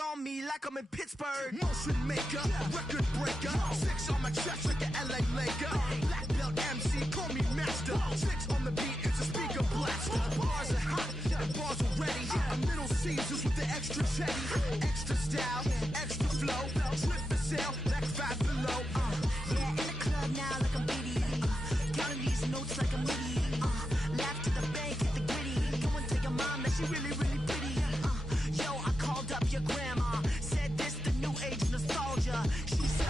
on me like I'm in Pittsburgh. Motion maker, record breaker. 6 on my chest like an LA Laker. Black belt MC, call me master. 6 on the beat, it's a speaker blaster. Bars are hot, and bars are ready. A middle Caesars with the extra chetty. Extra style, extra flow. Trip for sale, like 5 below. Yeah, in the club now like I'm BD. Counting these notes like I'm witty. Laugh to the bank, hit the gritty. Go and tell your mom that she really, really pretty. Yo, I called up your grandma. Said this the new age nostalgia. She said...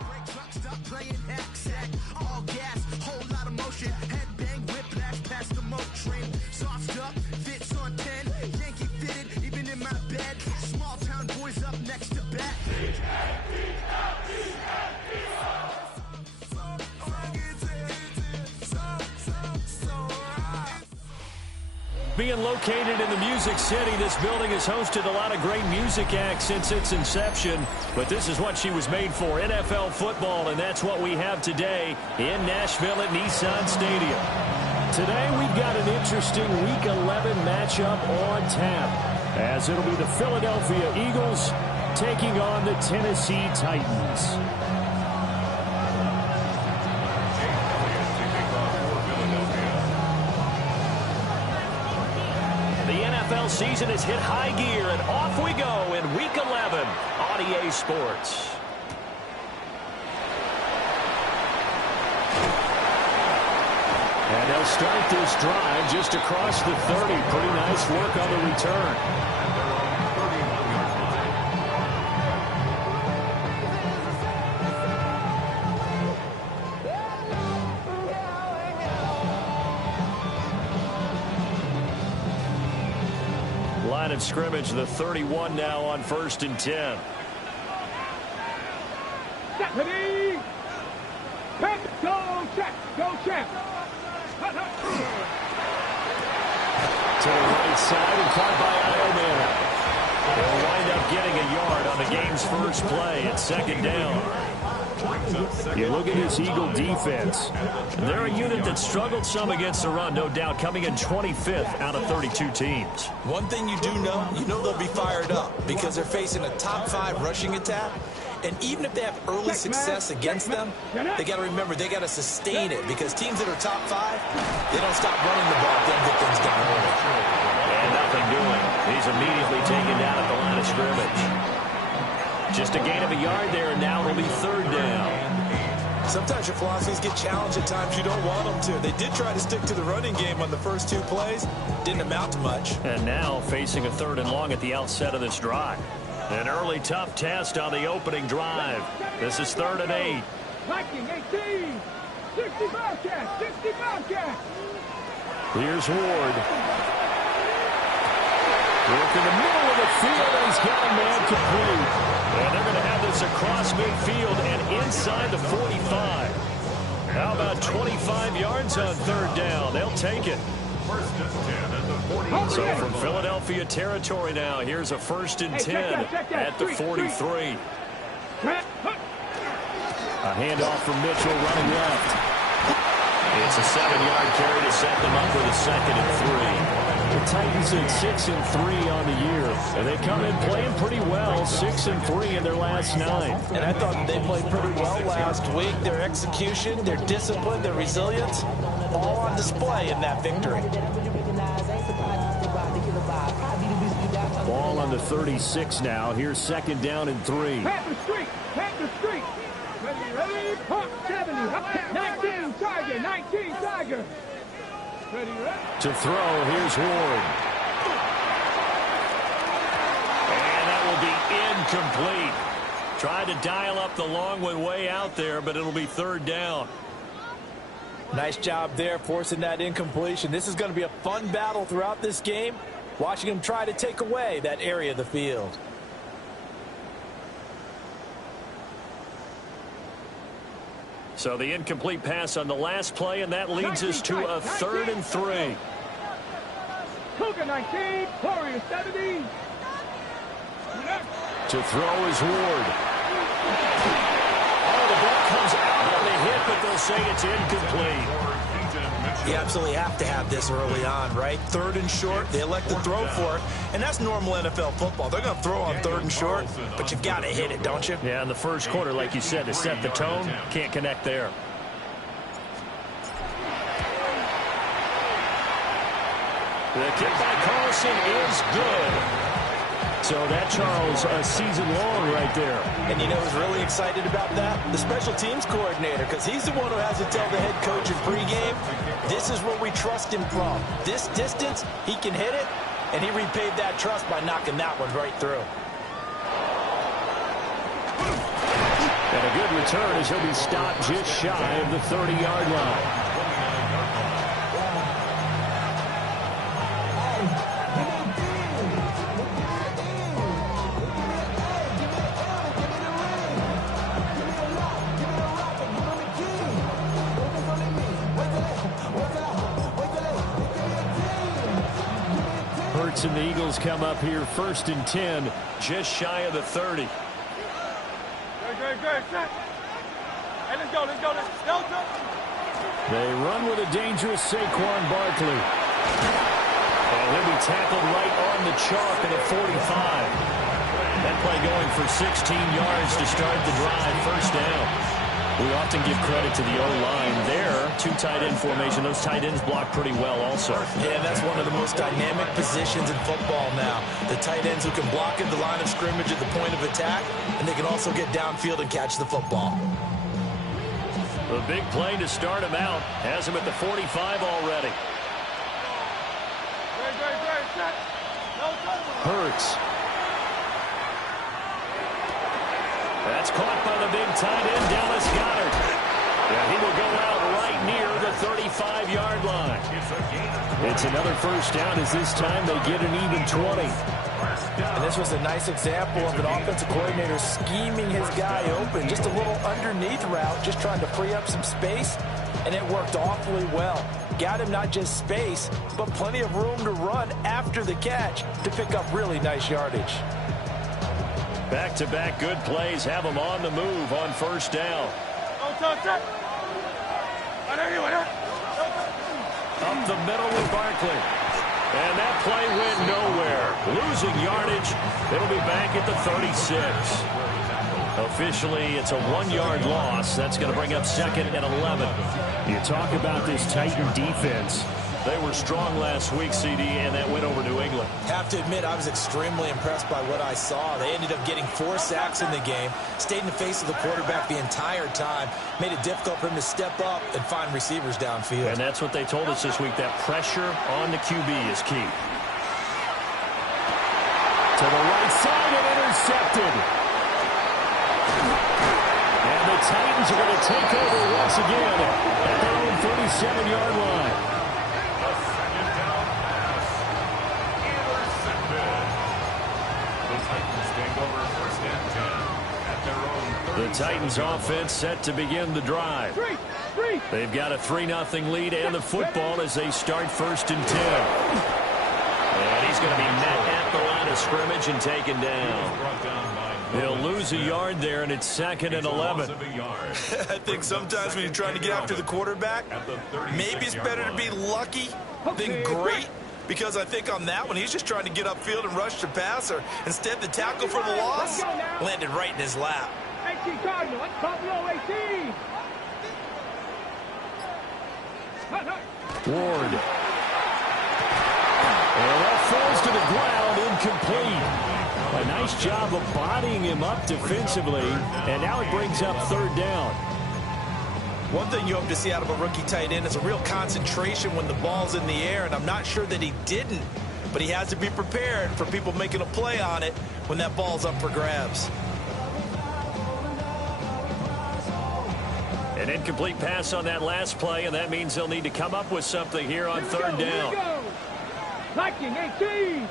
Break truck, stop playing hack. All gas, whole lot of motion. Head bang, whiplash, past the moat train. Soft up, fits on 10. Yankee fitted, even in my bed. Small town boys up next to bat. Being located in the Music City, this building has hosted a lot of great music acts since its inception. But this is what she was made for, NFL football, and that's what we have today in Nashville at Nissan Stadium. Today we've got an interesting Week 11 matchup on tap, as it'll be the Philadelphia Eagles taking on the Tennessee Titans. NFL season has hit high gear, and off we go in Week 11 on EA Sports. And they'll start this drive just across the 30. Pretty nice work on the return. Line of scrimmage, the 31 now on 1st and 10. Deputy! Pick, go check, go check. To the right side and caught by Iomana. They'll wind up getting a yard on the game's first play at 2nd down. You look at this Eagle defense. They're a unit that struggled some against the run, no doubt, coming in 25th out of 32 teams. One thing you do know, they'll be fired up because they're facing a top 5 rushing attack. And even if they have early success against them, they got to remember they got to sustain it because teams that are top 5, they don't stop running the ball if they don't get things done early. And nothing doing. He's immediately taken down at the line of scrimmage. Just a gain of a yard there, and now it'll be 3rd down. Sometimes your philosophies get challenged at times you don't want them to. They did try to stick to the running game on the first 2 plays. Didn't amount to much. And now facing a 3rd and long at the outset of this drive. An early tough test on the opening drive. This is 3rd and 8. Viking 18. 60 Bobcats. 60 Bobcats. Here's Ward. Work in the middle of the field, and he's got a man complete. And they're going to have this across midfield and inside the 45. How about 25 yards on 3rd down? They'll take it. So from Philadelphia territory now, here's a 1st and 10 at the 43. A handoff from Mitchell running left. It's a 7-yard carry to set them up with a 2nd and 3. The Titans at 6 and 3 on the year. And they come in playing pretty well, 6 and 3 in their last 9. And I thought they played pretty well last week. Their execution, their discipline, their resilience, all on display in that victory. Ball on the 36 now. Here's 2nd down and 3. Panther Street. Panther Street. Ready, pump, 70. 19, Tiger. 19, Tiger. Ready, ready. To throw, here's Ward. And that will be incomplete. Tried to dial up the long one way out there, but it'll be 3rd down. Nice job there forcing that incompletion. This is going to be a fun battle throughout this game, watching them try to take away that area of the field. So the incomplete pass on the last play, and that leads us to a 3rd and 3. Cougar 19, Warrior 70. To throw is Ward. Oh, the ball comes out on the hit, but they'll say it's incomplete. You absolutely have to have this early on, right? 3rd and short, they elect to throw for it, and that's normal NFL football. They're going to throw on 3rd and short, but you've got to hit it, don't you? Yeah, in the first quarter, like you said, to set the tone, can't connect there. The kick by Carlson is good. So that, Charles, a season long right there. And you know who's really excited about that? The special teams coordinator, because he's the one who has to tell the head coach in pregame, this is where we trust him from. This distance, he can hit it, and he repaid that trust by knocking that one right through. And a good return as he'll be stopped just shy of the 30-yard line. And the Eagles come up here 1st and 10, just shy of the 30. Good. Hey, let's go. Delta. They run with a dangerous Saquon Barkley. And he'll be tackled right on the chalk at the 45. That play going for 16 yards to start the drive, 1st down. We often give credit to the O-line there. 2 tight end formation. Those tight ends block pretty well also. Yeah, that's one of the most dynamic positions in football now. The tight ends who can block at the line of scrimmage at the point of attack, and they can also get downfield and catch the football. The big play to start him out. Has him at the 45 already. Hurts. That's caught by the big tight end, Dallas Goedert. And he will go out right near the 35-yard line. It's another 1st down as this time they get an even 20. And this was a nice example of an offensive coordinator scheming his guy open. Just a little underneath route, just trying to free up some space, and it worked awfully well. Got him not just space, but plenty of room to run after the catch to pick up really nice yardage. Back-to-back good plays have them on the move on 1st down. Up the middle with Barkley. And that play went nowhere. Losing yardage. It'll be back at the 36. Officially, it's a 1-yard loss. That's going to bring up 2nd and 11. You talk about this Titan defense. They were strong last week, CD, and that went over New England. Have to admit, I was extremely impressed by what I saw. They ended up getting 4 sacks in the game, stayed in the face of the quarterback the entire time, made it difficult for him to step up and find receivers downfield. And that's what they told us this week, that pressure on the QB is key. To the right side and intercepted. And the Titans are going to take over once again at their own 37-yard line. The Titans offense set to begin the drive. They've got a 3-0 lead and the football as they start 1st and 10. And he's going to be met at the line of scrimmage and taken down. He'll lose a yard there, and it's 2nd and 11. I think sometimes when you're trying to get after the quarterback, maybe it's better to be lucky than great. Because I think on that one, he's just trying to get upfield and rush the passer. Instead, the tackle for the loss landed right in his lap. 18 Cardinal, let's call below 18. Ward. And that falls to the ground, incomplete. A nice job of bodying him up defensively, and now it brings up 3rd down. One thing you hope to see out of a rookie tight end is a real concentration when the ball's in the air, and I'm not sure that he didn't, but he has to be prepared for people making a play on it when that ball's up for grabs. An incomplete pass on that last play, and that means they'll need to come up with something here on 3rd down. Liking 18.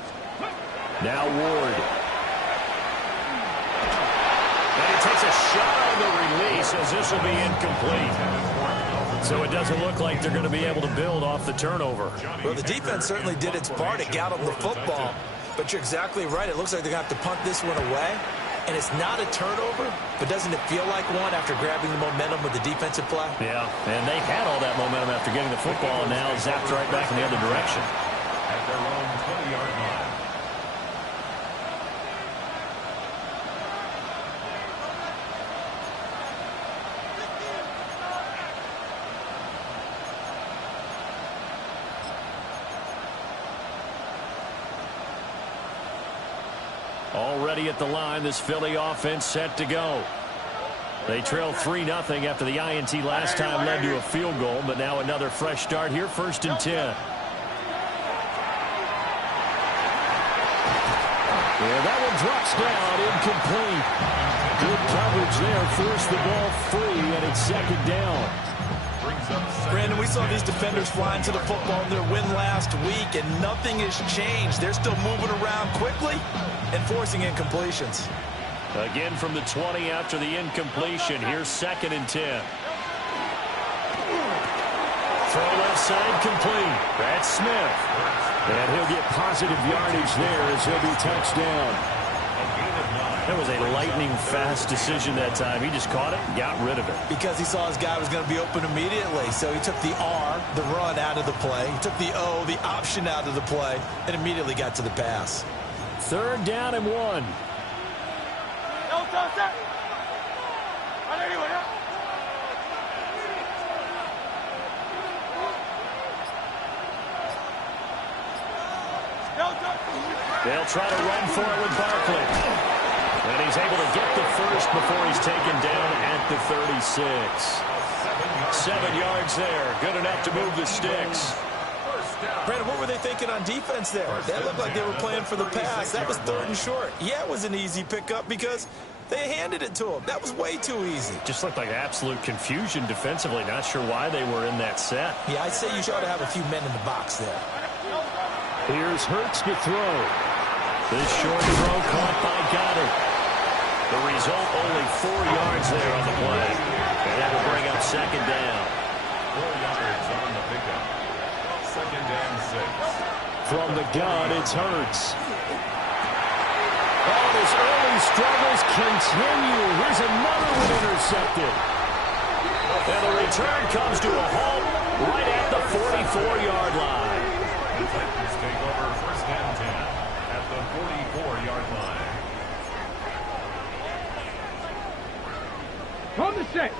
Now Ward. And he takes a shot on the release as this will be incomplete. So it doesn't look like they're going to be able to build off the turnover. Well, the defense certainly did its part to get them the football. But you're exactly right. It looks like they're going to have to punt this one away. and it's not a turnover, but doesn't it feel like one after grabbing the momentum with the defensive play? Yeah, and they've had all that momentum after getting the football, and now zapped right back in the other direction. At their own 20-yard line. Already at the line, this Philly offense set to go. They trail 3-0 after the INT last time led to a field goal, but now another fresh start here, 1st and 10. Yeah, that one drops down, incomplete. Good coverage there, forced the ball free, and it's 2nd down. Brandon, we saw these defenders flying to the football in their win last week, and nothing has changed. They're still moving around quickly and forcing incompletions. Again from the 20 after the incompletion. Here's 2nd and 10. Throw left side complete. That's Smith. And he'll get positive yardage there as he'll be touchdown. That was a lightning-fast decision that time. He just caught it and got rid of it. Because he saw his guy was going to be open immediately. So he took the R, the run, out of the play. He took the O, the option, out of the play, and immediately got to the pass. 3rd down and 1. They'll try to run for it with Barkley. And he's able to get the first before he's taken down at the 36. 7 yards there. Good enough to move the sticks. Brandon, what were they thinking on defense there? That looked like they were playing for the pass. That was 3rd and short. Yeah, it was an easy pickup because they handed it to him. That was way too easy. Just looked like absolute confusion defensively. Not sure why they were in that set. Yeah, I'd say you ought to have a few men in the box there. Here's Hurts to throw. This short throw caught by Goddard. The result, only 4 yards there on the play. And that will bring up 2nd down. 4 yards on the pickup. 2nd and 6. From the gun, it's Hurts. Oh, his early struggles continue. Here's another one intercepted. And the return comes to a halt right at the 44-yard line. The Titans take over 1st and 10 at the 44-yard line. From the set.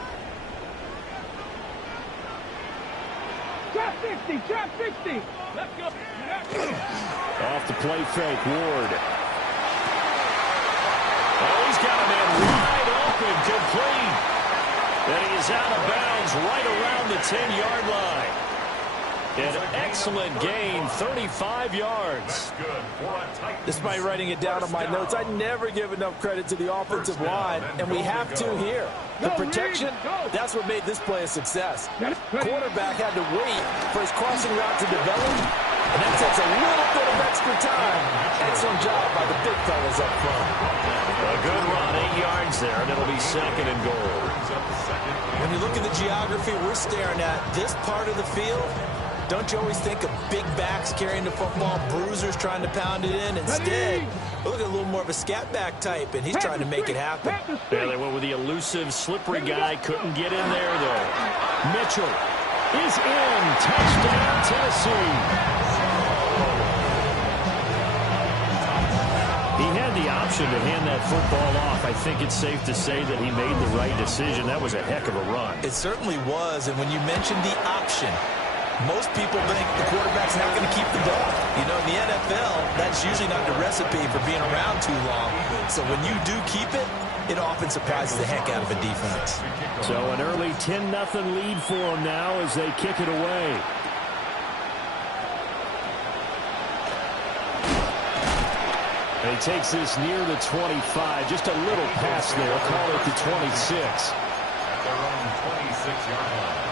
Trap 60, trap 60. Let's go. Off the play fake, Ward. Oh, he's got a man wide open, complete. And he is out of bounds right around the 10-yard line. An excellent gain, 35 yards. Despite writing it down on my notes, I never give enough credit to the offensive line, and we have to here. The protection, that's what made this play a success. Quarterback had to wait for his crossing route to develop, and that takes a little bit of extra time. Excellent job by the big fellas up front. A good run, 8 yards there, and it'll be 2nd and goal. When you look at the geography we're staring at, this part of the field, don't you always think of big backs carrying the football, bruisers trying to pound it in? Instead, look at a little more of a scat back type, and he's trying to make it happen. Yeah, they went with the elusive, slippery guy. Couldn't get in there, though. Mitchell is in. Touchdown, Tennessee. He had the option to hand that football off. I think it's safe to say that he made the right decision. That was a heck of a run. It certainly was, and when you mentioned the option, most people think the quarterback's not going to keep the ball. You know, in the NFL, that's usually not the recipe for being around too long. So when you do keep it, it often surprises the heck out of a defense. So an early 10-0 lead for them now as they kick it away. And he takes this near the 25. Just a little pass there. Call it the 26. At their own 26-yard line.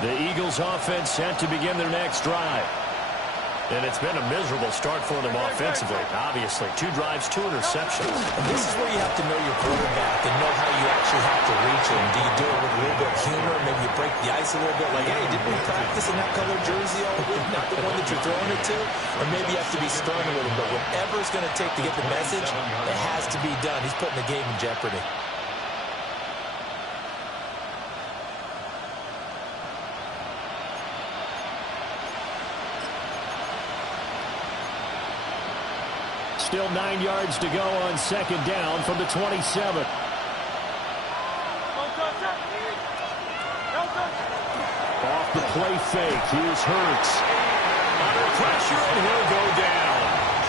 The Eagles offense set to begin their next drive. And it's been a miserable start for them offensively, obviously. 2 drives, 2 interceptions. And this is where you have to know your quarterback and know how you actually have to reach him. Do you do it with a little bit of humor? Maybe you break the ice a little bit, like, hey, didn't we practice in that color jersey all week, not the one that you're throwing it to? Or maybe you have to be stern with him. But whatever it's going to take to get the message, it has to be done. He's putting the game in jeopardy. Still 9 yards to go on second down from the 27. Off the play fake. Here's Hurts. Under pressure, and he'll go down.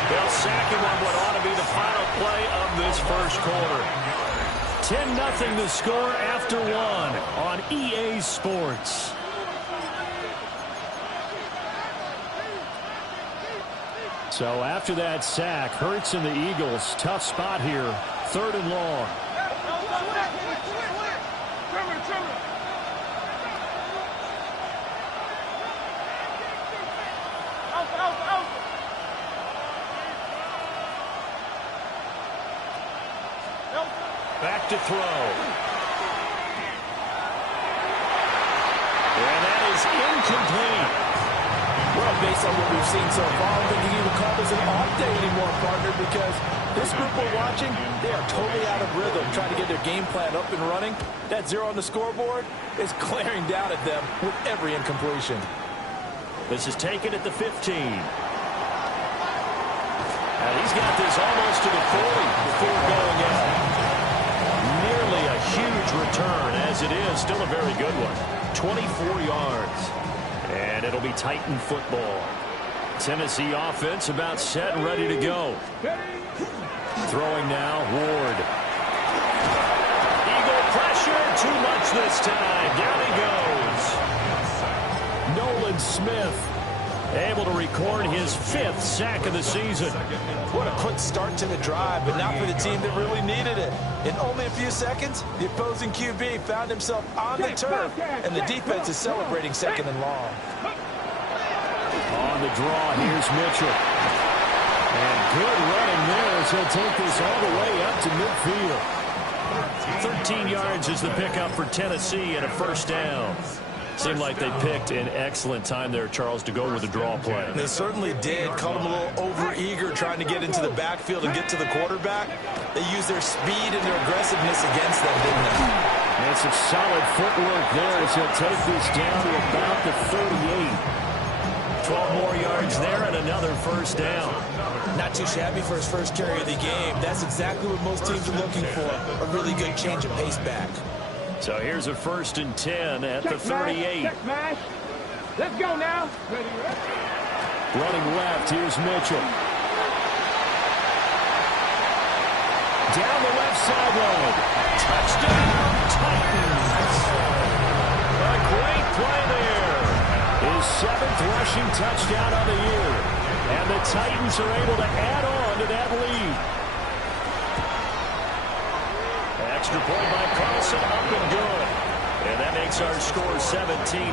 They'll sack him on what ought to be the final play of this first quarter. 10-0 the score after 1 on EA Sports. So after that sack, Hurts and the Eagles, tough spot here. 3rd and long. Back to throw. And that is incomplete. Well, based on what we've seen so far, I don't think you can even call this an off day anymore, partner, because this group we're watching, they are totally out of rhythm, trying to get their game plan up and running. That 0 on the scoreboard is glaring down at them with every incompletion. This is taken at the 15. And he's got this almost to the 40 before going out. Nearly a huge return, as it is. Still a very good one. 24 yards. And it'll be Titan football. Tennessee offense about set and ready to go. Throwing now, Ward. Eagle pressure, too much this time. Down he goes. Nolan Smith able to record his 5th sack of the season. What a quick start to the drive, but not for the team that really needed it. In only a few seconds, the opposing QB found himself on the turf, and the defense is celebrating 2nd and long. On the draw, here's Mitchell. And good running there as he'll take this all the way up to midfield. 13 yards is the pickup for Tennessee and a 1st down. Seemed like they picked an excellent time there, Charles, to go with the draw play. They certainly did. Caught them a little over-eager trying to get into the backfield and get to the quarterback. They used their speed and their aggressiveness against them, didn't they? And some solid footwork there as he'll take this down to about the 38. 12 more yards there and another 1st down. Not too shabby for his first carry of the game. That's exactly what most teams are looking for, a really good change of pace back. So here's a 1st and 10 at the 38. Check smash. Let's go now. Ready. Running left, here's Mitchell. Down the left sideline. Touchdown, Titans. A great play there. His 7th rushing touchdown of the year. And the Titans are able to add on to that lead. Extra point by Carlson, up and good. And that makes our score 17-0.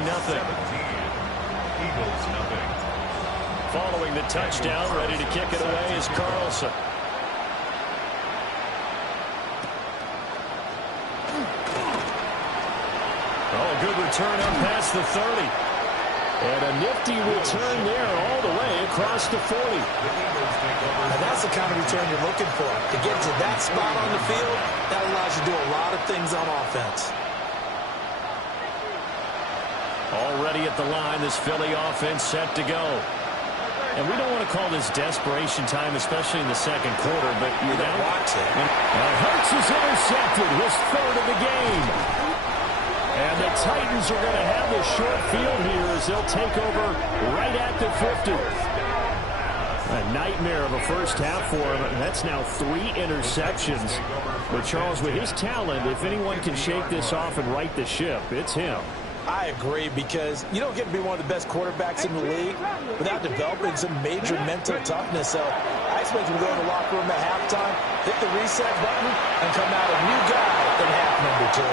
Eagles, 0. Following the touchdown, ready to kick it away is Carlson. Oh, good return up past the 30. And a nifty return there all the way across the 40. And that's the kind of return you're looking for. To get to that spot on the field, that allows you to do a lot of things on offense. Already at the line, this Philly offense set to go. And we don't want to call this desperation time, especially in the 2nd quarter, but you don't watch it. And Hurts is intercepted, his 3rd of the game. And the Titans are going to have the short field here as they'll take over right at the 50. A nightmare of a first half for him. And that's now 3 interceptions. But Charles, with his talent, if anyone can shake this off and right the ship, it's him. I agree, because you don't get to be one of the best quarterbacks in the league without developing some major mental toughness. So I expect him to go in the locker room at halftime, hit the reset button, and come out a new guy in half number 2.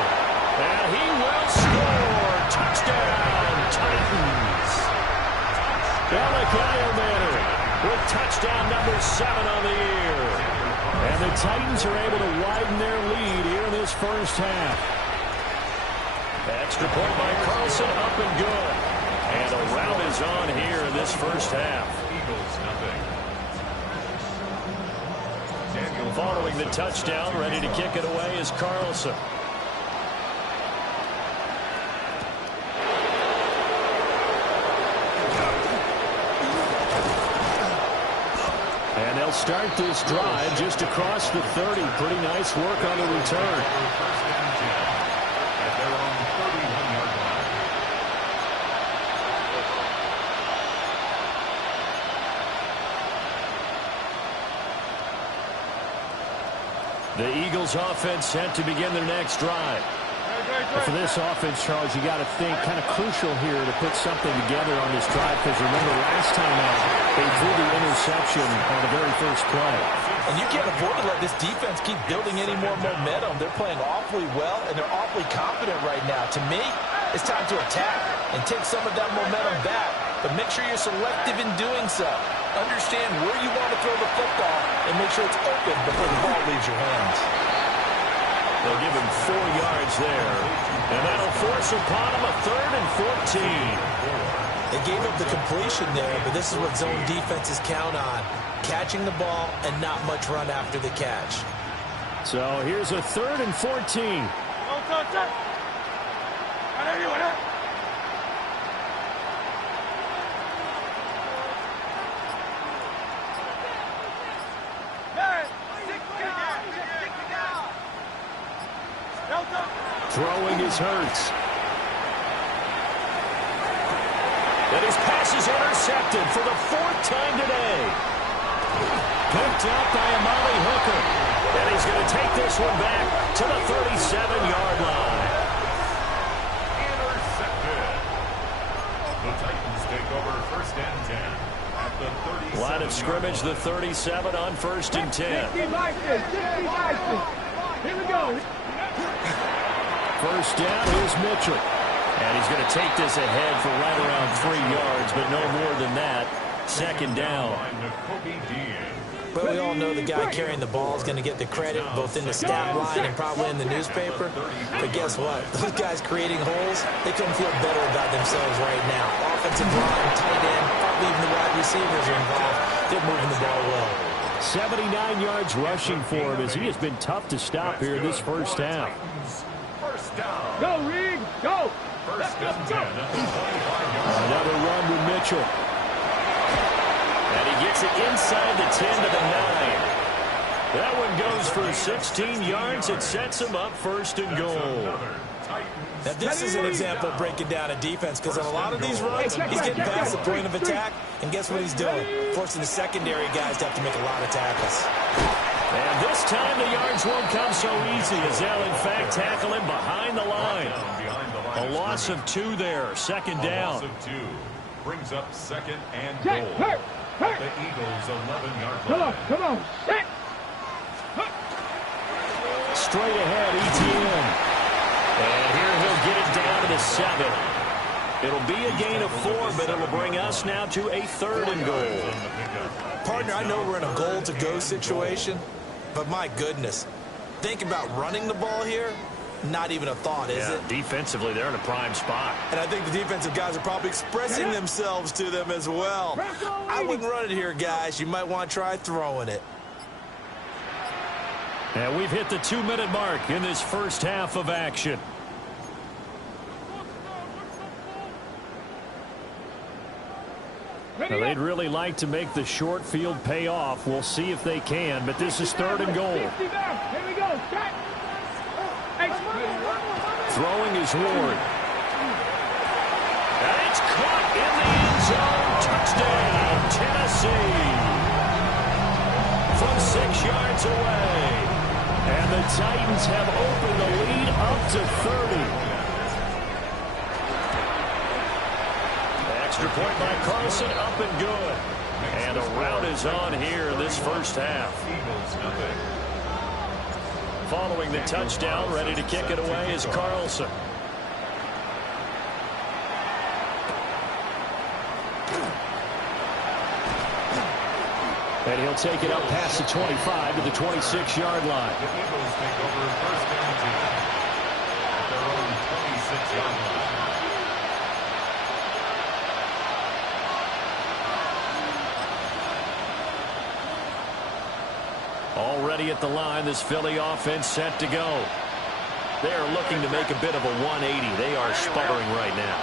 And he will score. Touchdown, Titans. Malachi Manor with touchdown number 7 on the year. And the Titans are able to widen their lead here in this first half. Extra point by Carlson, up and good. And a rout is on here in this first half. Eagles nothing. Following the touchdown, ready to kick it away is Carlson. And they'll start this drive just across the 30. Pretty nice work on the return. First and 10 at their own 31-yard line. The Eagles offense set to begin their next drive. For this offense, Charles, you got to think kind of crucial here to put something together on this drive, because remember last time out, they threw the interception on the very first play. And you can't afford to let this defense keep building any more momentum. They're playing awfully well, and they're awfully confident right now. To me, it's time to attack and take some of that momentum back, but make sure you're selective in doing so. Understand where you want to throw the football and make sure it's open before the ball leaves your hands. They'll give him 4 yards there, and that'll force upon him a 3rd and 14. They gave up the completion there, but this is what zone defenses count on. Catching the ball and not much run after the catch. So here's a 3rd and 14. Throwing is Hurts. And his pass is intercepted for the 4th time today. Picked up by Amari Hooker. And he's going to take this one back to the 37-yard line. Intercepted. The Titans take over first and 10 at the 37. Line of scrimmage, the 37 on 1st and 10. 60 license. Here we go. First down, here's Mitchell. And he's going to take this ahead for right around 3 yards, but no more than that. 2nd down. But we all know the guy carrying the ball is going to get the credit both in the stat line and probably in the newspaper. But guess what? Those guys creating holes, they couldn't feel better about themselves right now. Offensive line, tight end, probably even the wide receivers are involved. They're moving the ball well. 79 yards rushing for him as he has been tough to stop here in this first half. First down. Go, Reed. Go. First and 10 at the 25-yard line. Another run with Mitchell. And he gets it inside the 10 to the 9. That one goes for 16 yards. It sets him up 1st and goal. Now, this is an example of breaking down a defense, because on a lot of these runs, he's getting past the point of attack, and guess what he's doing? Forcing the secondary guys to have to make a lot of tackles. And this time the yards won't come so easy as they'll, in fact, tackle him behind the line. A loss of 2 there, 2nd down. A loss of 2 brings up 2nd and goal. At the Eagles' 11-yard line. Come on. Set. Straight ahead, ETN. And here he'll get it down to the 7. It'll be a gain of 4, but it'll bring us now to a 3rd and goal. Partner, I know we're in a goal-to-go situation, but my goodness, think about running the ball here. Not even a thought, is it? Defensively, they're in a prime spot. And I think the defensive guys are probably expressing themselves to them as well. I wouldn't run it here, guys. You might want to try throwing it. And we've hit the 2-minute mark in this first half of action. Now, they'd really like to make the short field pay off. We'll see if they can, but this is 3rd and goal. Here we go. Throwing is Ward. And it's caught in the end zone. Touchdown, Tennessee. From 6 yards away. And the Titans have opened the lead up to 30. Extra point by Carlson, up and good. And a rout is on here in this first half. Eagles nothing. Following the touchdown, ready to kick it away is Carlson. And he'll take it up past the 25 to the 26-yard line. The Eagles take over first down team at their own 26-yard line. Already at the line, this Philly offense set to go. They're looking to make a bit of a 180. They are sputtering right now.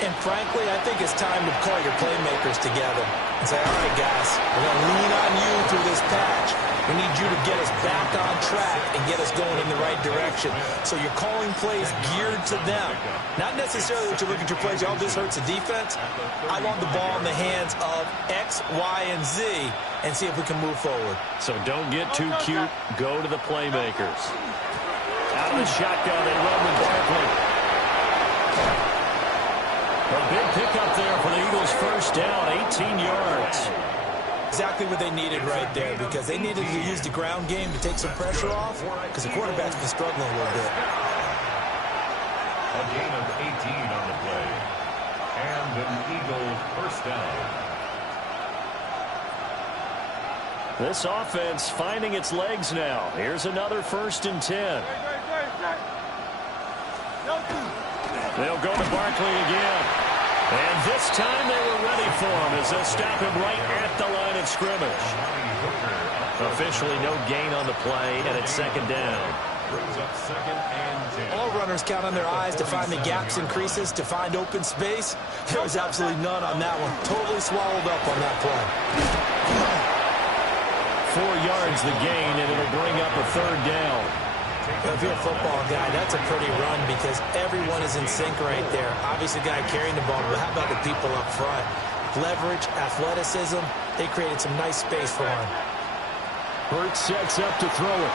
And frankly, I think it's time to call your playmakers together and say, all right, guys, we're going to lean on you through this patch. We need you to get us back on track and get us going in the right direction. So you're calling plays geared to them. Not necessarily that you look at your plays, oh, this hurts the defense. I want the ball in the hands of X, Y, and Z and see if we can move forward. So don't get too cute. Go to the playmakers. Out of the shotgun, they run with Barkley. A big pickup there for the Eagles' first down, 18 yards. Exactly what they needed right there, because they needed to use the ground game to take some pressure off, because the quarterback's been struggling a little bit. A gain of 18 on the play. And an Eagle first down. This offense finding its legs now. Here's another 1st and 10. They'll go to Barkley again. And this time they were ready for him as they'll stop him right at the line of scrimmage. Officially no gain on the play, and it's 2nd down. Brings up 2nd and 10. All runners count on their eyes to find the gaps and creases, to find open space. There was absolutely none on that one. Totally swallowed up on that play. 4 yards the gain, and it'll bring up a 3rd down. If you're a football guy, that's a pretty run because everyone is in sync right there. Obviously, the guy carrying the ball, but how about the people up front? Leverage, athleticism, they created some nice space for him. Hurts sets up to throw it.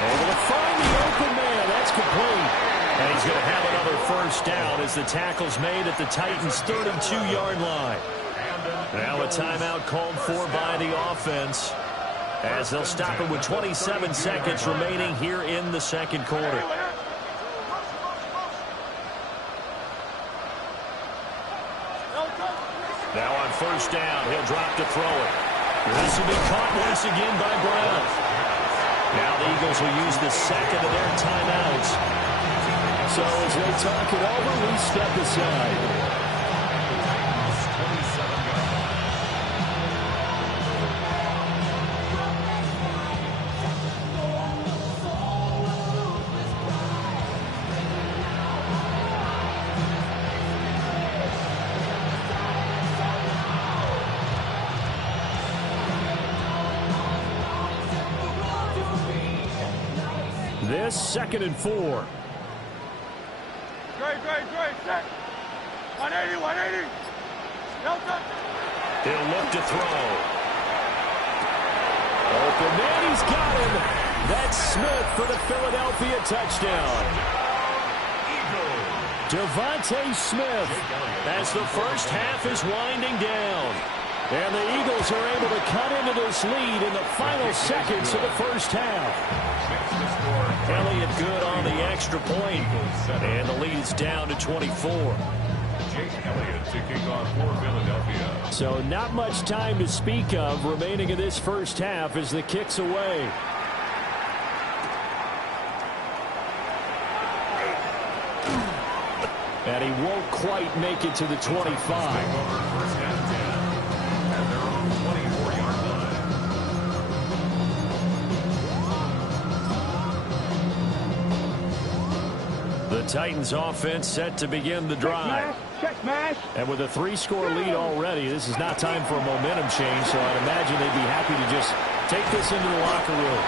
Able to find the open man. That's complete. And he's going to have another first down as the tackle's made at the Titans' 32-yard line. Now a timeout called for by the offense, as they'll stop it with 27 seconds remaining here in the 2nd quarter. Now on first down, he'll drop to throw it. This will be caught once again by Brown. Now the Eagles will use the 2nd of their timeouts. So as they talk it over, we step aside. This 2nd and 4. Great, set. 180, 180. Delta. He'll look to throw. Open man, he's got him. That's Smith for the Philadelphia touchdown. Devontae Smith as the first half is winding down. And the Eagles are able to cut into this lead in the final seconds of the first half. Elliott good on the extra point, and the lead's down to 24. Jake Elliott to kick off for Philadelphia. So not much time to speak of remaining in this first half as the kick's away. And he won't quite make it to the 25. The Titans offense set to begin the drive. Check smash. And with a 3-score lead already, this is not time for a momentum change, so I'd imagine they'd be happy to just take this into the locker room.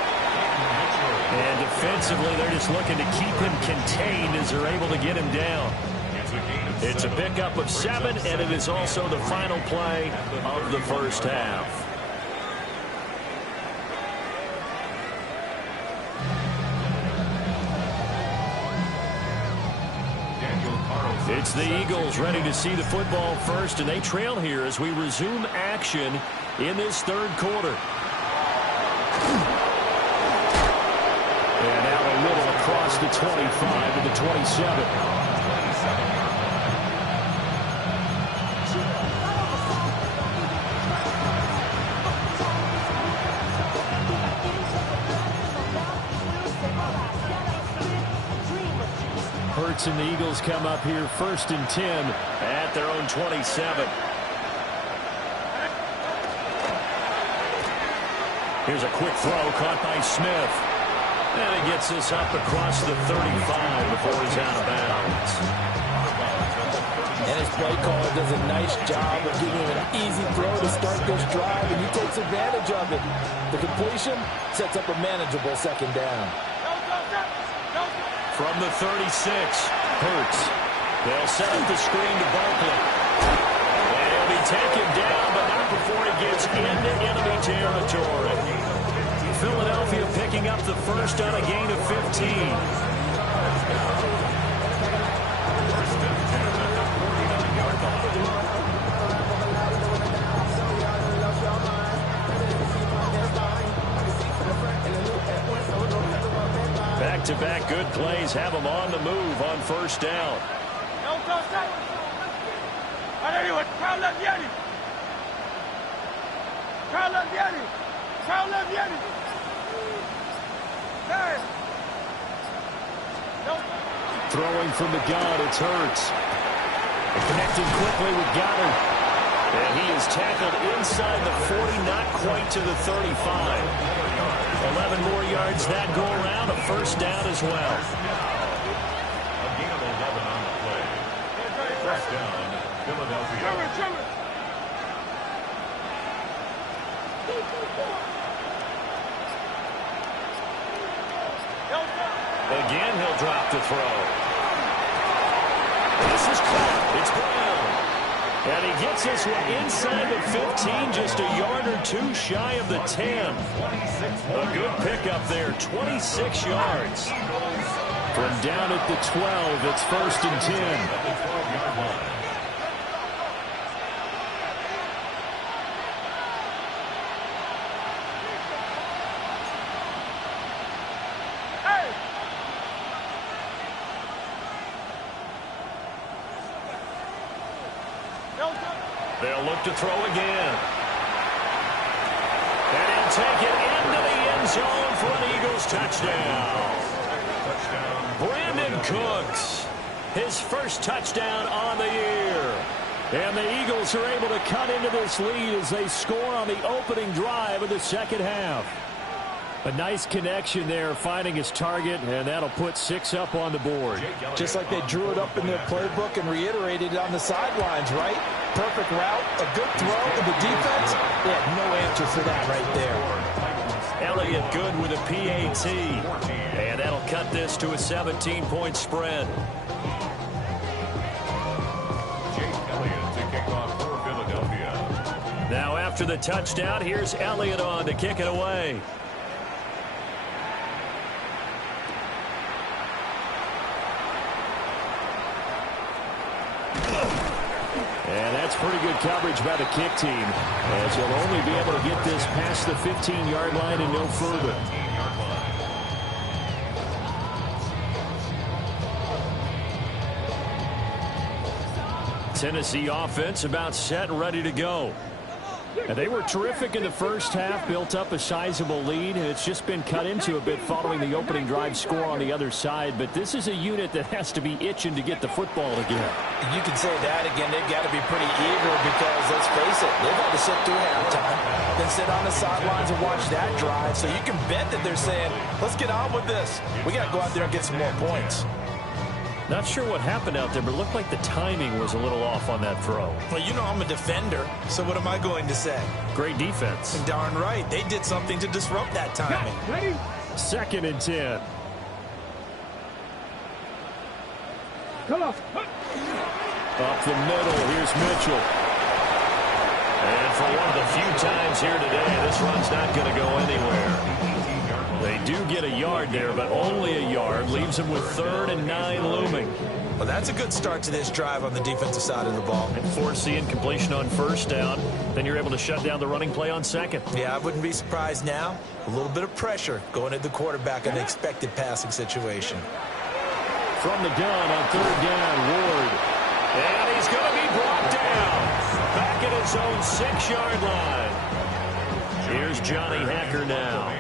And defensively, they're just looking to keep him contained as they're able to get him down. It's a pickup of 7, and it is also the final play of the first half. It's the Eagles ready to see the football first, and they trail here as we resume action in this 3rd quarter. And out a little across the 25 to the 27. Hurts and the Eagles come up here 1st and 10 at their own 27. Here's a quick throw caught by Smith. And he gets this up across the 35 before he's out of bounds. And his play caller does a nice job of giving him an easy throw to start this drive, and he takes advantage of it. The completion sets up a manageable 2nd down. From the 36, Hurts. They'll set up the screen to Barkley. And he'll be taken down, but not before he gets into enemy territory. Philadelphia picking up the first on a gain of 15. Back-to-back good plays have them on the move on 1st down. Throwing from the gun, it's Hurts. Connecting quickly with Goddard. And he is tackled inside the 40, not quite to the 35. 11 more yards that go around, a 1st down as well. A gain of 11 on the play. 1st down, Philadelphia. Again, he'll drop the throw. This is caught. It's Brown. And he gets this one inside the 15, just a yard or 2 shy of the 10. A good pickup there, 26 yards. From down at the 12, it's 1st and 10. They'll look to throw again. And he'll take it into the end zone for an Eagles touchdown. Brandon Cooks, his first touchdown on the year. And the Eagles are able to cut into this lead as they score on the opening drive of the 2nd half. A nice connection there, finding his target, and that'll put 6 up on the board. Just like they drew it up in their playbook and reiterated it on the sidelines, right? Perfect route, a good throw, and the defense, they had no answer for that right there. Elliott good with a PAT, and that'll cut this to a 17-point spread. Now after the touchdown, here's Elliott on to kick it away. And that's pretty good coverage by the kick team, as he'll only be able to get this past the 15-yard line and no further. Tennessee offense about set and ready to go. And they were terrific in the first half, built up a sizable lead, and it's just been cut into a bit following the opening drive score on the other side. But this is a unit that has to be itching to get the football again. You can say that again. They've got to be pretty eager because, let's face it, they've had to sit through halftime, then sit on the sidelines and watch that drive. So you can bet that they're saying, let's get on with this. We got to go out there and get some more points. Not sure what happened out there, but it looked like the timing was a little off on that throw. Well, you know I'm a defender, so what am I going to say? Great defense. Darn right. They did something to disrupt that timing. Ready? 2nd and 10. Come on. Up the middle, here's Mitchell. And for one of the few times here today, this run's not going to go anywhere. They do get a yard there, but only a yard. Leaves them with 3rd and 9 looming. Well, that's a good start to this drive on the defensive side of the ball. And force the incompletion on 1st down. Then you're able to shut down the running play on 2nd. Yeah, I wouldn't be surprised now. A little bit of pressure going at the quarterback in an expected passing situation. From the gun on 3rd down, Ward. And he's going to be brought down. Back at his own 6-yard line. Here's Johnny Hacker now.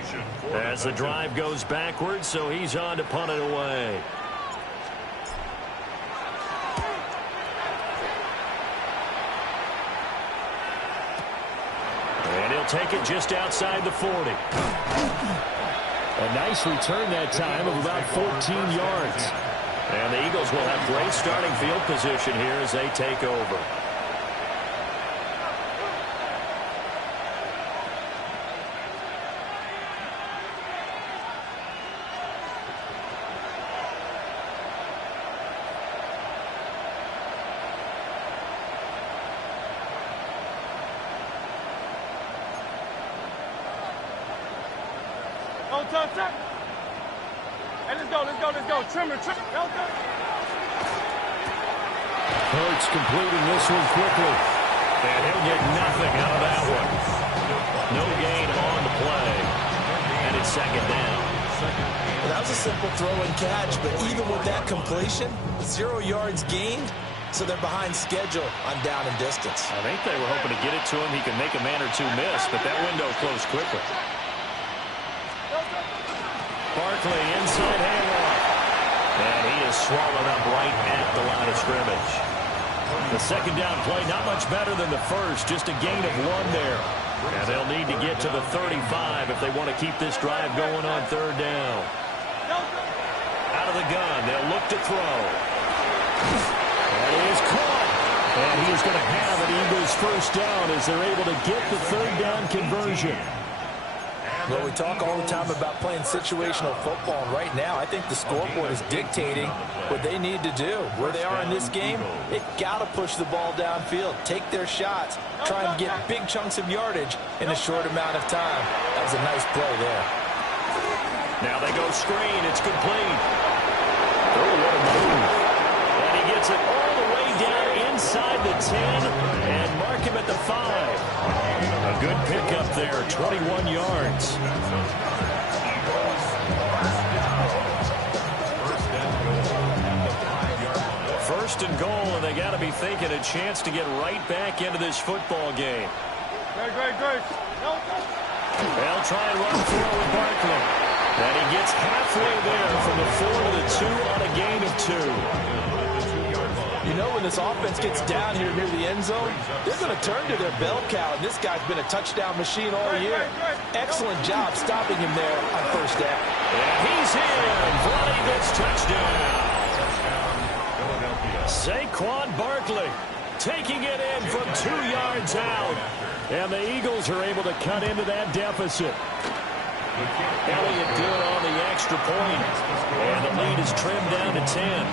As the drive goes backwards, so he's on to punt it away. And he'll take it just outside the 40. A nice return that time of about 14 yards. And the Eagles will have great starting field position here as they take over. Hey, let's go. Trimmer. Hurts completing this one quickly. And he'll get nothing out of that one. No gain on the play. And it's second down. Well, that was a simple throw and catch, but even with that completion, 0 yards gained, so they're behind schedule on down and distance. I think they were hoping to get it to him. He could make a man or two miss, but that window closed quickly. Barkley inside handoff. And he is swallowed up right at the line of scrimmage. The second down play, not much better than the first, just a gain of 1 there. And they'll need to get to the 35 if they want to keep this drive going on third down. Out of the gun, they'll look to throw. And he is caught. And he's going to have an Eagles first down as they're able to get the third down conversion. Well, we talk all the time about playing situational football, and right now I think the scoreboard is dictating what they need to do. Where they are in this game, they got to push the ball downfield, take their shots, try and get big chunks of yardage in a short amount of time. That was a nice play there. Now they go screen. It's complete. Oh, what a move. And he gets it all the way down inside the 10 and mark him at the 5. A good pickup there, 21 yards. First and goal, and they got to be thinking a chance to get right back into this football game. Great. They'll try and run forward Barkley. And he gets halfway there from the 4 to the 2 on a gain of 2. You know, when this offense gets down here near the end zone, they're going to turn to their bell cow, and this guy's been a touchdown machine all year. Excellent job stopping him there on first down. And he's in for an Eagles touchdown. Saquon Barkley taking it in from 2 yards out. And the Eagles are able to cut into that deficit. Elliott good on the extra point. And the lead is trimmed down to 10.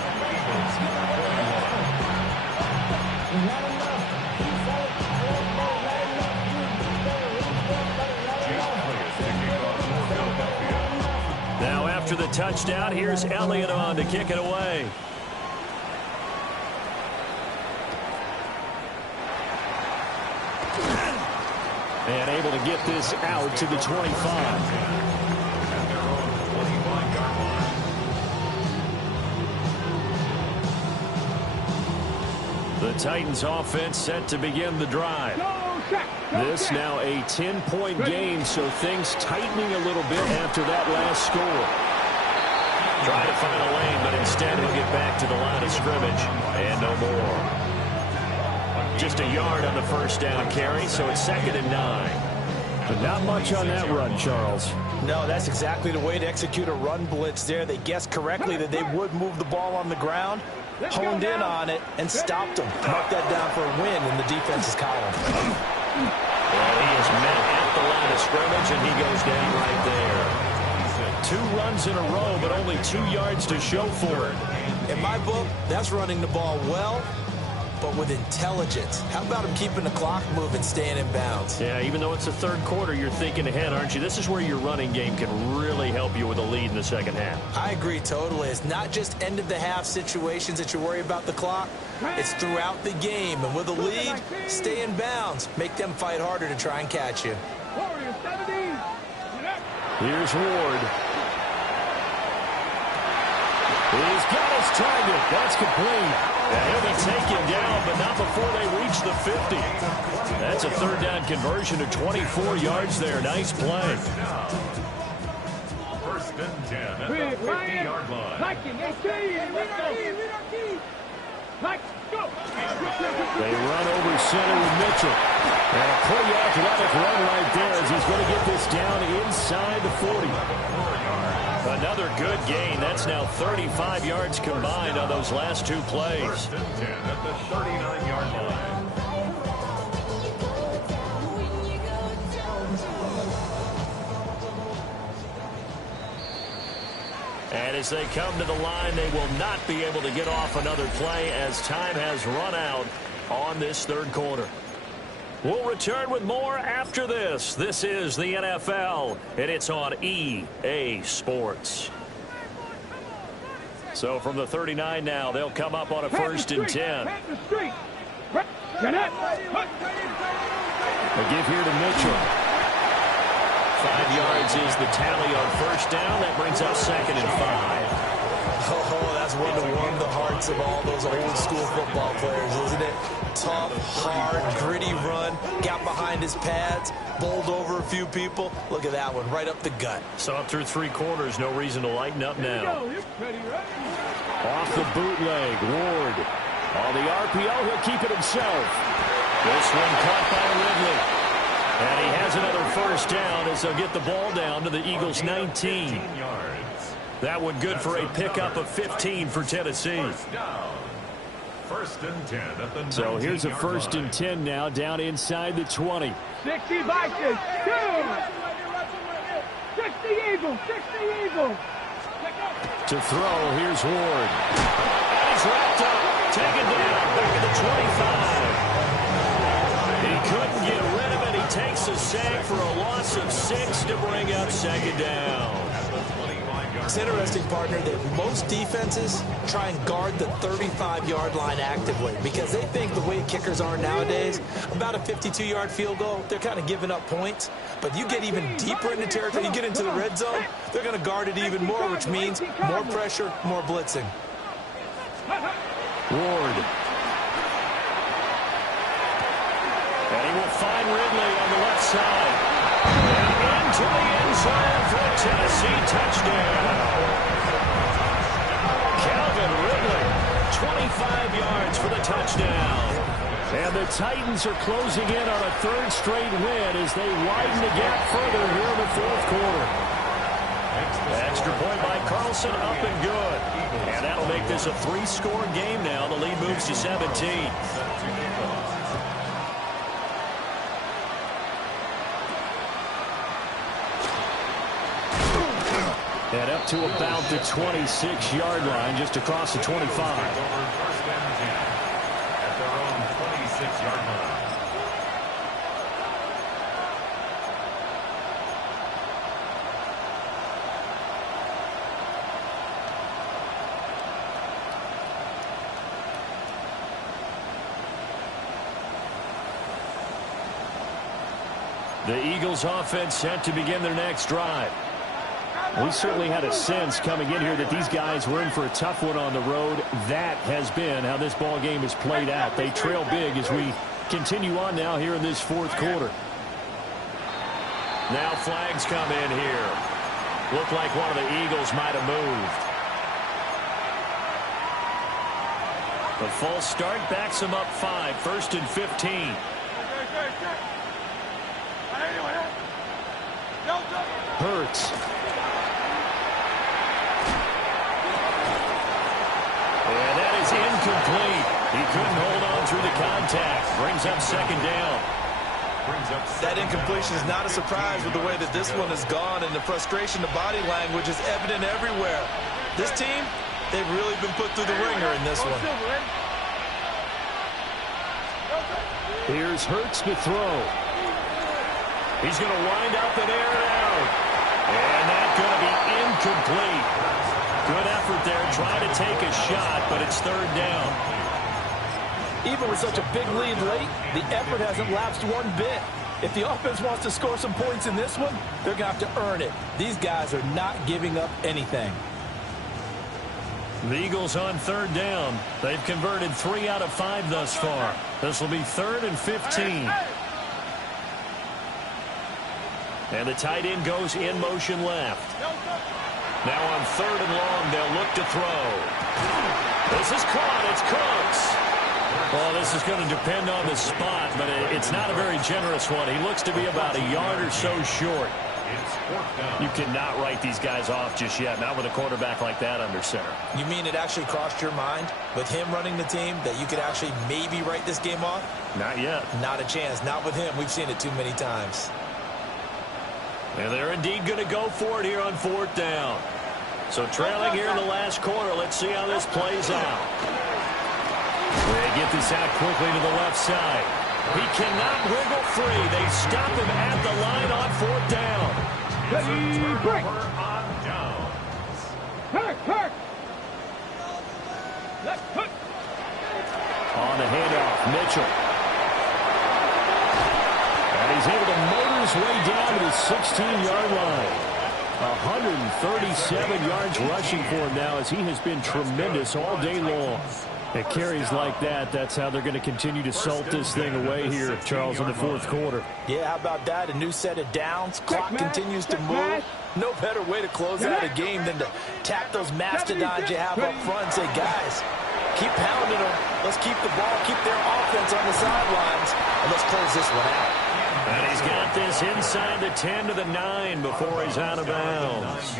Now after the touchdown, here's Elliott on to kick it away. And able to get this out to the 25. The Titans offense set to begin the drive. This now a 10-point game, so things tightening a little bit after that last score. Try to find a lane, but instead he'll get back to the line of scrimmage. And no more. Just a yard on the first down carry, so it's 2nd and 9. But not much on that run, Charles. No, that's exactly the way to execute a run blitz there. They guessed correctly that they would move the ball on the ground, honed in on it, and stopped them. Mark that down for a win in the defense's column. Well, he is met at the line of scrimmage, and he goes down right there. 2 runs in a row, but only 2 yards to show for it. In my book, that's running the ball well, but with intelligence. How about him keeping the clock moving, staying in bounds? Yeah, even though it's the third quarter, you're thinking ahead, aren't you? This is where your running game can really help you with a lead in the second half. I agree totally. It's not just end-of-the-half situations that you worry about the clock. It's throughout the game. And with a lead, stay in bounds. Make them fight harder to try and catch you. Here's Ward. He's got his target. That's complete. And he'll be taken down, but not before they reach the 50. That's a third down conversion to 24 yards there. Nice play. First and 10 at the 50-yard line. They run over center with Mitchell. And a pretty athletic run right there as he's going to get this down inside the 40. Another good gain. That's now 35 yards combined on those last two plays. First and 10 at the 39-yard line. And as they come to the line, they will not be able to get off another play as time has run out on this third quarter. We'll return with more after this. This is the NFL, and it's on EA Sports. So from the 39 now, they'll come up on a first and 10. A give here to Mitchell. 5 yards is the tally on first down. That brings up second and 5. Oh, that's one to warm the hearts of all those old school football players, isn't it? Tough, hard, gritty run, got behind his pads, bowled over a few people. Look at that one, right up the gut. So up through 3 quarters, no reason to lighten up now. Off the bootleg, Ward. On the RPO, he'll keep it himself. This one caught by Ridley. And he has another first down as they'll get the ball down to the Eagles' 19. That one good for a pickup of 15 for Tennessee. First and 10 at the So here's a first and 10 now down inside the 20. 60 Vikings, 2. 60 Eagles, 60 Eagles. To throw, here's Ward. And he's wrapped up, taken down, back at the 25. He couldn't get rid of it. He takes a sack for a loss of 6 to bring up second down. It's interesting, partner, that most defenses try and guard the 35-yard line actively because they think the way kickers are nowadays, about a 52-yard field goal, they're kind of giving up points. But you get even deeper into territory, you get into the red zone, they're going to guard it even more, which means more pressure, more blitzing. Ward. And he will find Ridley on the left side. And into the end zone for a Tennessee touchdown. Calvin Ridley, 25 yards for the touchdown. And the Titans are closing in on a third straight win as they widen the gap further here in the fourth quarter. Extra point by Carlson, up and good. And that'll make this a 3-score game now. The lead moves to 17. And up to about the 26-yard line, just across the 25. First and 10 at their own 26-yard line. The Eagles offense set to begin their next drive. We certainly had a sense coming in here that these guys were in for a tough one on the road. That has been how this ball game has played out. They trail big as we continue on now here in this fourth quarter. Now flags come in here. Looked like one of the Eagles might have moved. The false start backs them up 5, first and 15. Hurts. And that is incomplete. He couldn't hold on through the contact. Brings up second down. That incompletion is not a surprise with the way that this one has gone, and the frustration, the body language is evident everywhere. This team, they've really been put through the ringer in this one. Here's Hurts to throw. He's going to wind up and air it out. And that's going to be incomplete. Good effort there, trying to take a shot, but it's third down. Even with such a big lead late, the effort hasn't lapsed one bit. If the offense wants to score some points in this one, they're going to have to earn it. These guys are not giving up anything. The Eagles on third down. They've converted 3 out of 5 thus far. This will be 3rd and 15. And the tight end goes in motion left. Now on 3rd and long, they'll look to throw. This is caught. It's Cooks. Well, this is going to depend on the spot, but it's not a very generous one. He looks to be about a yard or so short. You cannot write these guys off just yet, not with a quarterback like that under center. You mean it actually crossed your mind with him running the team that you could actually maybe write this game off? Not yet. Not a chance. Not with him. We've seen it too many times. And they're indeed going to go for it here on 4th down. So trailing here in the last quarter. Let's see how this plays out. They get this out quickly to the left side. He cannot wiggle free. They stop him at the line on 4th down. Ready, break. Kirk. Left hook. On the handoff, Mitchell. And he's able to motor his way down to the 16-yard line. 137 yards rushing for him now as he has been tremendous all day long. At carries like that, that's how they're going to continue to salt this thing away here, Charles, in the 4th quarter. Yeah, how about that? A new set of downs. Clock continues to move. No better way to close out a game than to tap those mastodons you have up front and say, guys, keep pounding them. Let's keep the ball, keep their offense on the sidelines, and let's close this one out. And he's got this inside the 10 to the 9 before he's out of bounds.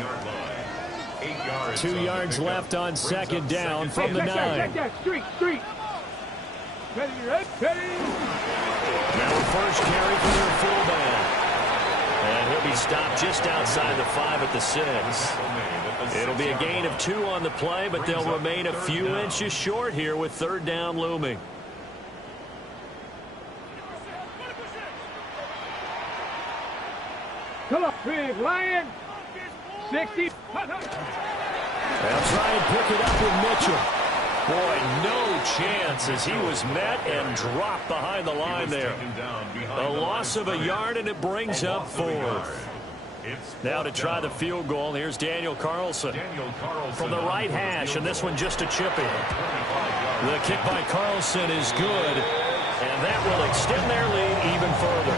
2 yards left on 2nd down from the 9. Street. Ready. Now a first carry for their fullback. And he'll be stopped just outside the 5 at the 6. It'll be a gain of 2 on the play, but they'll remain a few inches short here with 3rd down looming. Come on, big lion. 60. They'll try and pick it up with Mitchell. Boy, no chance as he was met and dropped behind the line there. A loss of a yard, and it brings up 4th. Now to try the field goal, here's Daniel Carlson from the right hash, and this one just a chip in. The kick by Carlson is good, and that will extend their lead even further.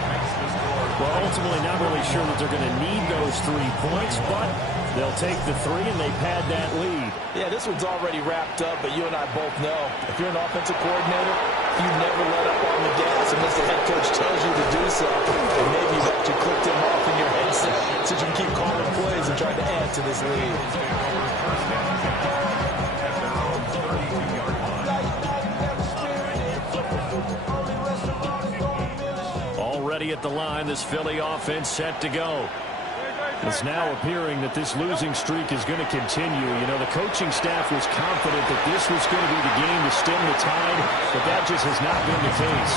Well, ultimately not really sure that they're going to need those 3 points, but they'll take the 3 and they pad that lead. Yeah, this one's already wrapped up, but you and I both know if you're an offensive coordinator, you never let up on the gas unless the head coach tells you to do so. And maybe you've actually clicked him off in your headset so you can keep calling plays and trying to add to this lead. Already at the line, this Philly offense set to go. It's now appearing that this losing streak is going to continue. You know, the coaching staff was confident that this was going to be the game to stem the tide, but that just has not been the case.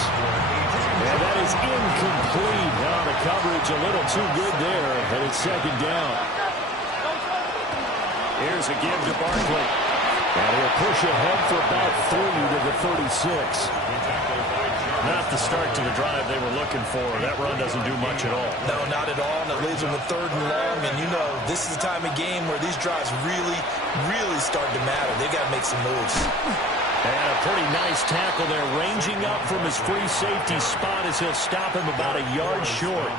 And that is incomplete. Now the coverage a little too good there, and it's 2nd down. Here's a give to Barkley. And he'll push ahead for about 3 to the 36. Not the start to the drive they were looking for. That run doesn't do much at all. No, not at all, and it leaves them with 3rd and long. And you know, this is the time of game where these drives really start to matter. They got to make some moves. And a pretty nice tackle there, ranging up from his free safety spot as he'll stop him about a yard short.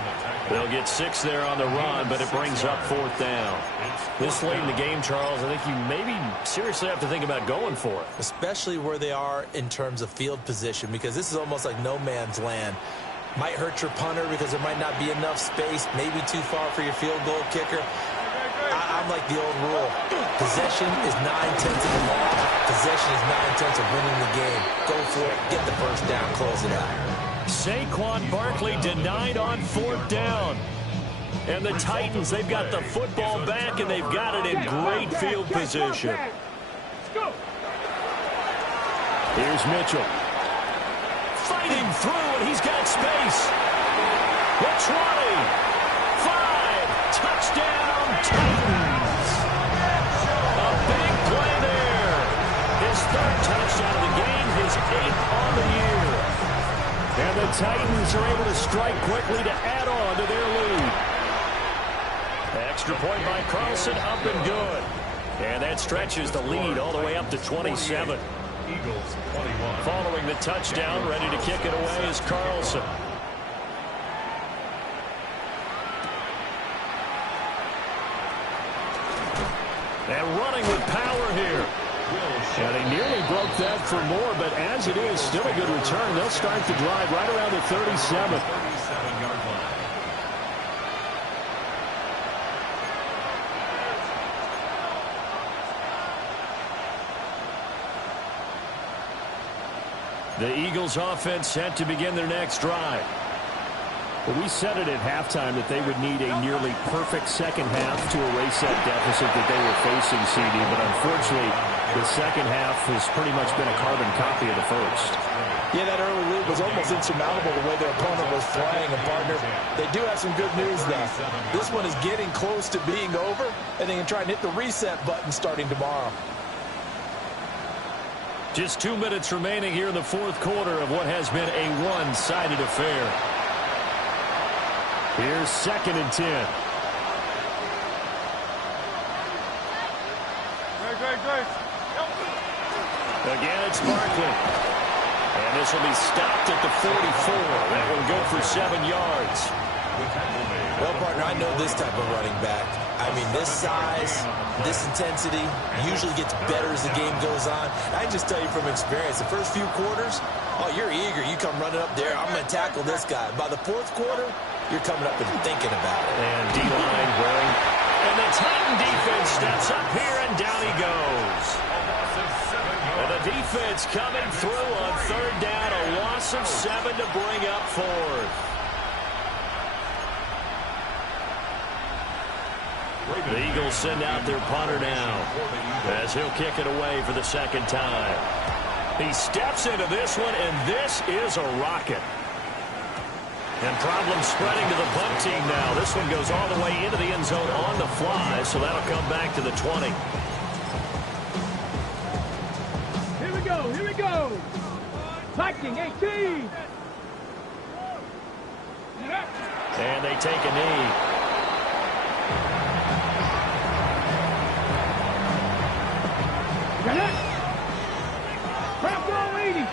They'll get 6 there on the run, but it brings up 4th down. This late in the game, Charles, I think you maybe seriously have to think about going for it. Especially where they are in terms of field position, because this is almost like no man's land. Might hurt your punter because there might not be enough space, maybe too far for your field goal kicker. I'm like the old rule. Possession is 9/10 of the ball. Possession is 9/10 of winning the game. Go for it. Get the first down. Close it out. Saquon Barkley denied on 4th down. And the Titans, they've got the football back, and they've got it in great field position. Here's Mitchell. Fighting through, and he's got space. The 20. 5. Touchdown, Titans. A big play there. His 3rd touchdown of the game, his 8th on the year. And the Titans are able to strike quickly to add on to their lead. Extra point by Carlson, up and good. And that stretches the lead all the way up to 27. Eagles 21. Following the touchdown, ready to kick it away is Carlson. And running with power here. Yeah, they nearly broke that for more, but as it is, still a good return. They'll start the drive right around the 37. The Eagles offense set to begin their next drive. Well, we said it at halftime that they would need a nearly perfect second half to erase that deficit that they were facing, CD, but unfortunately, the second half has pretty much been a carbon copy of the first. Yeah, that early lead was almost insurmountable the way their opponent was playing. And, partner, they do have some good news now. This one is getting close to being over, and they can try and hit the reset button starting tomorrow. Just 2 minutes remaining here in the fourth quarter of what has been a one-sided affair. Here's 2nd and 10. Again, it's Barkley. And this will be stopped at the 44. That one good for 7 yards. Well, partner, I know this type of running back. I mean, this size, this intensity usually gets better as the game goes on. I can just tell you from experience, the first few quarters, oh, you're eager. You come running up there. I'm going to tackle this guy. By the fourth quarter, you're coming up and thinking about it. And D-line wearing. And the Titan defense steps up here, and down he goes. And the defense coming through on 3rd down. A loss of 7 to bring up 4th. The Eagles send out their punter now as he'll kick it away for the 2nd time. He steps into this one, and this is a rocket. And problems spreading to the punt team now. This one goes all the way into the end zone on the fly, so that'll come back to the 20. Here we go, here we go. Viking 18. And they take a knee. Bravo 80.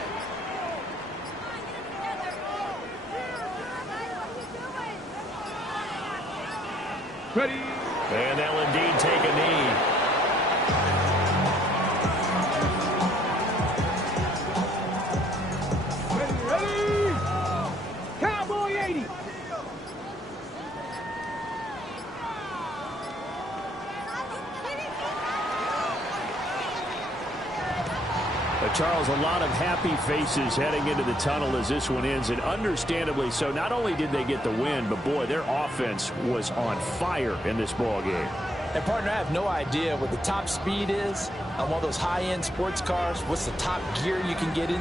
Ready. And they'll indeed take a knee. Ready. Cowboy 80. Charles, a lot of happy faces heading into the tunnel as this one ends, and understandably so. Not only did they get the win, but, boy, their offense was on fire in this ball game. And, partner, I have no idea what the top speed is on one of those high-end sports cars. What's the top gear you can get in?